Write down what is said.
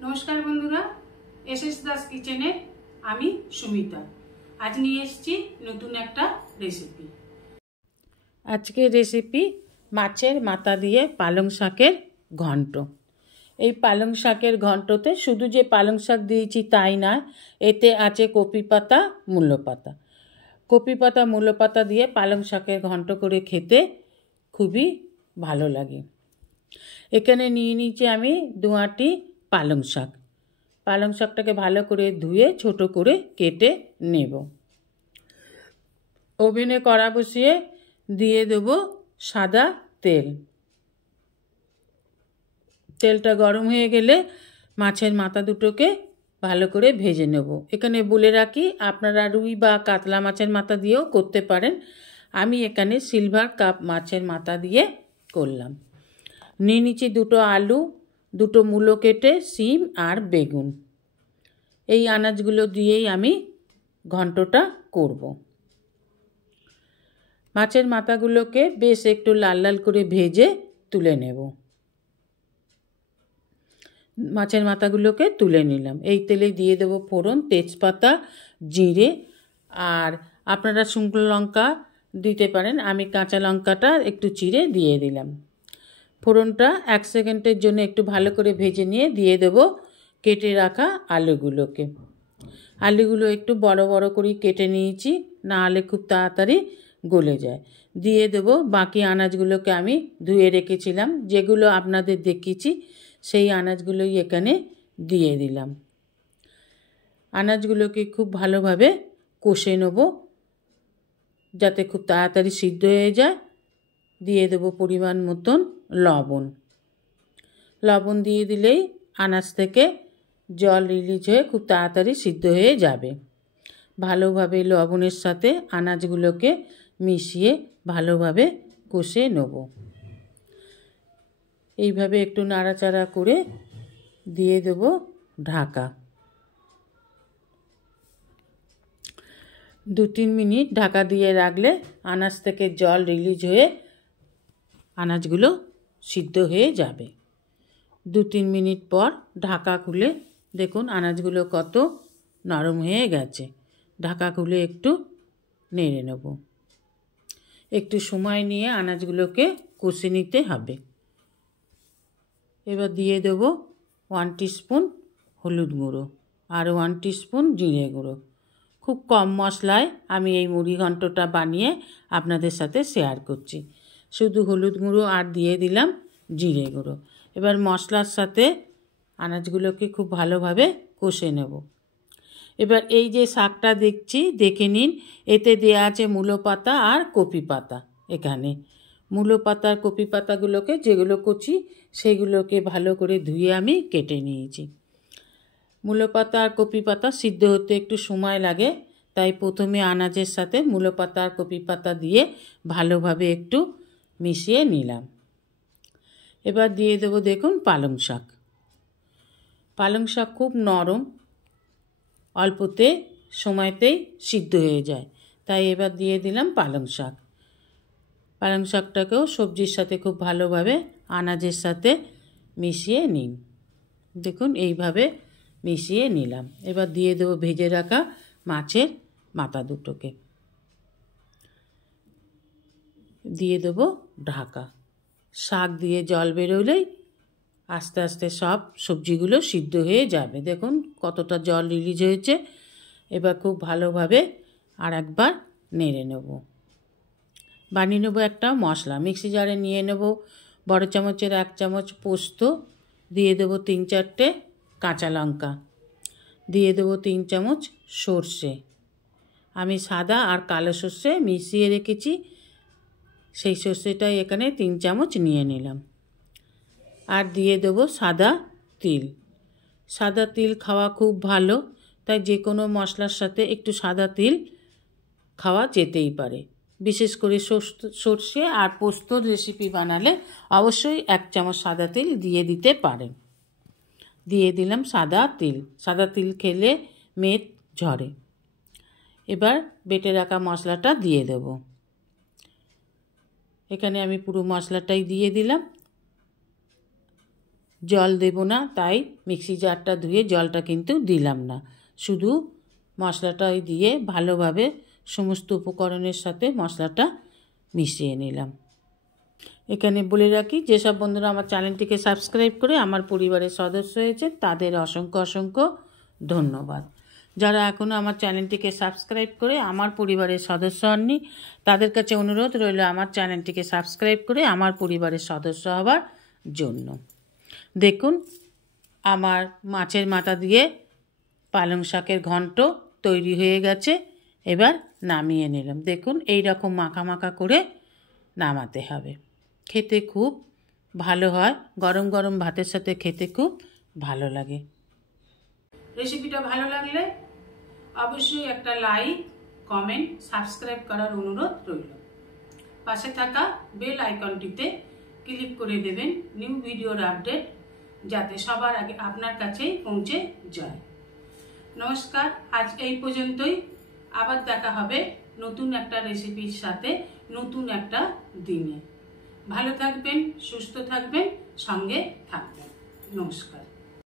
नमस्कार बंधुरा एसएस दास किचेने आमी सुमिता आज निये एसेछि नतून एकटा रेसिपि। आजके रेसिपि माछेर माथा दिए पालং शाकेर घंट। এই পালং শাকের ঘন্টতে শুধু যে পালং শাক দিয়েছি তাই না, এতে আছে কপি পাতা মূলো পাতা। কপি পাতা মূলো পাতা দিয়ে পালং শাকের ঘন্ট করে খেতে খুবই ভালো লাগে। এখানে নিয়ে নিয়েছি আমি 2 আঁটি পালং শাক। পালং শাকটাকে ভালো করে ধুয়ে ছোট করে কেটে নেব। ওভেনে কড়া বসিয়ে দিয়ে দেব সাদা তেল। তেলটা গরম হয়ে গেলে মাছের মাথা দুটোকে ভালো করে ভেজে নেব। এখানে বলে রাখি আপনারা রুই বা কাতলা মাছের মাথা দিয়েও করতে পারেন। আমি এখানে সিলভার কাপ মাছের মাথা দিয়ে করলাম। নিয়ে নিচ্ছি 2টো আলু, 2টো মূলো কেটে, সিম আর বেগুন। এই আনাজগুলো দিয়েই আমি ঘন্টটা করব। মাছের মাথাগুলোকে বেশ একটু লাল লাল করে ভেজে তুলে নেব। মাছের মাথাগুলোকে তুলে নিলাম। এই তেলে দিয়ে দেব ফোড়ন, তেজপাতা, জিরে আর আপনারা শুকনো লঙ্কা দিতে পারেন। আমি কাঁচা লঙ্কাটা একটু চিড়ে দিয়ে দিলাম। ফোড়নটা 1 সেকেন্ডের জন্য একটু ভালো করে ভেজে নিয়ে দিয়ে দেব কেটে রাখা আলুগুলোকে। আলুগুলো একটু বড় বড় করে কেটে নিয়েছি, না হলে খুব তাড়াতাড়ি গলে যায়। দিয়ে দেব বাকি আনাজগুলোকে আমি ধুয়ে রেখেছিলাম, যেগুলো আপনাদের দেখিয়েছি সেই আনাজগুলোই এখানে দিয়ে দিলাম। আনাজগুলোকে খুব ভালোভাবে কষে নেব যাতে খুব তাড়াতাড়ি সিদ্ধ হয়ে যায়। দিয়ে দেব পরিমাণ মতন লবণ। লবণ দিয়ে দিলেই আনাজ থেকে জল রিলিজ হয়ে খুব তাড়াতাড়ি সিদ্ধ হয়ে যাবে। ভালোভাবে লবণের সাথে আনাজগুলোকে মিশিয়ে ভালোভাবে কষে নেব। এইভাবে একটু নাড়াচাড়া করে দিয়ে দেব ঢাকা। 2-3 মিনিট ঢাকা দিয়ে রাখলে আনাজ থেকে জল রিলিজ হয়ে আনাজগুলো সিদ্ধ হয়ে যাবে। 2-3 মিনিট পর ঢাকা খুলে দেখুন আনাজগুলো কত নরম হয়ে গেছে। ঢাকা খুলে একটু নেড়ে নেব। একটু সময় নিয়ে আনাজগুলোকে কষে নিতে হবে। এবার দিয়ে দেব 1 টিস্পুন হলুদ গুঁড়ো আর 1 টিস্পুন জিরে গুঁড়ো। খুব কম মশলায় আমি এই মুড়ি ঘন্টটা বানিয়ে আপনাদের সাথে শেয়ার করছি। শুধু হলুদ গুঁড়ো আর দিয়ে দিলাম জিরে গুঁড়ো। এবার মশলার সাথে আনাজগুলোকে খুব ভালোভাবে কষে নেব। এবার এই যে শাকটা দেখছি দেখে নিন, এতে দেওয়া আছে মূলো পাতা আর কপি পাতা। এখানে মূলো পাতা আর কপি পাতাগুলোকে যেগুলো কচি সেগুলোকে ভালো করে ধুয়ে আমি কেটে নিয়েছি। মূলো পাতা আর কপি পাতা সিদ্ধ হতে একটু সময় লাগে, তাই প্রথমে আনাজের সাথে মূলো পাতা আর কপি পাতা দিয়ে ভালোভাবে একটু মিশিয়ে নিলাম। এবার দিয়ে দেব দেখুন পালং শাক। পালং শাক খুব নরম, অল্পতে সময়তেই সিদ্ধ হয়ে যায়, তাই এবার দিয়ে দিলাম পালং শাক। পালং শাকটাকেও সবজির সাথে খুব ভালোভাবে আনাজের সাথে মিশিয়ে নিন। দেখুন এইভাবে মিশিয়ে নিলাম। এবার দিয়ে দেবো ভেজে রাখা মাছের মাথা দুটোকে। দিয়ে দেবো ঢাকা। শাক দিয়ে জল বেরোলেই আস্তে আস্তে সব সবজিগুলো সিদ্ধ হয়ে যাবে। দেখুন কতটা জল রিলিজ হয়েছে। এবার খুব ভালোভাবে আর একবার নেড়ে নেব। বানিয়ে নেব একটা মশলা। মিক্সি জারে নিয়ে নেব বড় চামচের 1 চামচ পোস্ত, দিয়ে দেবো 3-4টে কাঁচা লঙ্কা, দিয়ে দেবো 3 চামচ সর্ষে। আমি সাদা আর কালো সর্ষে মিশিয়ে রেখেছি, সেই সর্ষেটাই এখানে 3 চামচ নিয়ে নিলাম। আর দিয়ে দেবো সাদা তিল। সাদা তিল খাওয়া খুব ভালো, তাই যে কোনো মশলার সাথে একটু সাদা তিল খাওয়া যেতেই পারে। বিশেষ করে সর্ষে আর পোস্তর রেসিপি বানালে অবশ্যই 1 চামচ সাদা তিল দিয়ে দিতে পারেন। দিয়ে দিলাম সাদা তিল। সাদা তিল খেলে মেদ ঝরে। এবার বেটে রাখা মশলাটা দিয়ে দেব। এখানে আমি পুরো মশলাটাই দিয়ে দিলাম। জল দেব না, তাই মিক্সি জারটা ধুয়ে জলটা কিন্তু দিলাম না। শুধু মশলাটা দিয়ে ভালোভাবে সমস্ত উপকরণের সাথে মশলাটা মিশিয়ে নিলাম। এখানে বলে রাখি, যেসব বন্ধুরা আমার চ্যানেলটিকে সাবস্ক্রাইব করে আমার পরিবারের সদস্য হয়েছে তাদের অসংখ্য অসংখ্য ধন্যবাদ। যারা এখনও আমার চ্যানেলটিকে সাবস্ক্রাইব করে আমার পরিবারের সদস্য হননি তাদের কাছে অনুরোধ রইল আমার চ্যানেলটিকে সাবস্ক্রাইব করে আমার পরিবারের সদস্য হওয়ার জন্য। দেখুন, আমার মাছের মাথা দিয়ে পালং শাকের ঘন্ট তৈরি হয়ে গেছে। এবার নামিয়ে নিলাম। দেখুন, এই রকম মাখা মাখা করে নামাতে হবে। খেতে খুব ভালো হয়, গরম গরম ভাতের সাথে খেতে খুব ভালো লাগে। রেসিপিটা ভালো লাগলে অবশ্যই একটা লাইক, কমেন্ট, সাবস্ক্রাইব করার অনুরোধ রইল। পাশে থাকা বেল আইকনটিতে ক্লিক করে দেবেন নিউ ভিডিওর আপডেট যাতে সবার আগে আপনার কাছেই পৌঁছে যায়। নমস্কার, আজ এই পর্যন্তই। আবার দেখা হবে নতুন একটা রেসিপির সাথে নতুন একটা দিনে। ভালো থাকবেন, সুস্থ থাকবেন, সঙ্গে থাকবেন। নমস্কার।